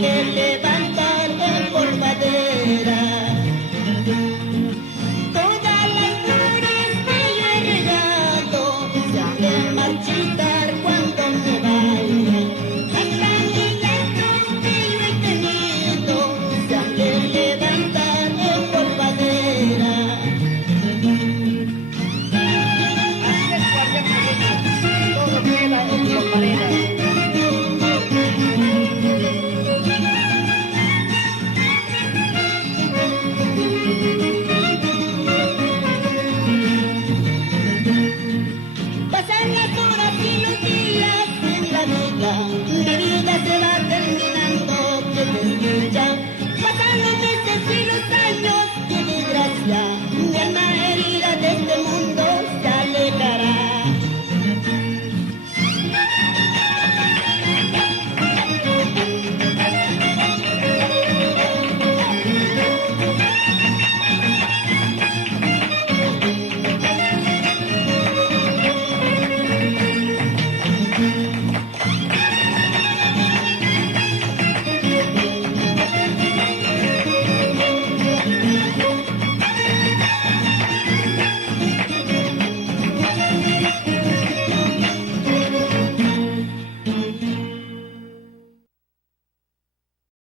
que levantar en polvadera. Todas las flores que yo he regado se han de marchitar cuando me vaya. Las camisetas que yo he tenido se han de levantar en polvadera. Así es, guardián Carlitos, todo queda en polvareda. Pasan las horas y los días en la vida, mi vida se va terminando, qué desdicha. Pasan los meses y los años, qué desgracia, mi alma herida de este mundo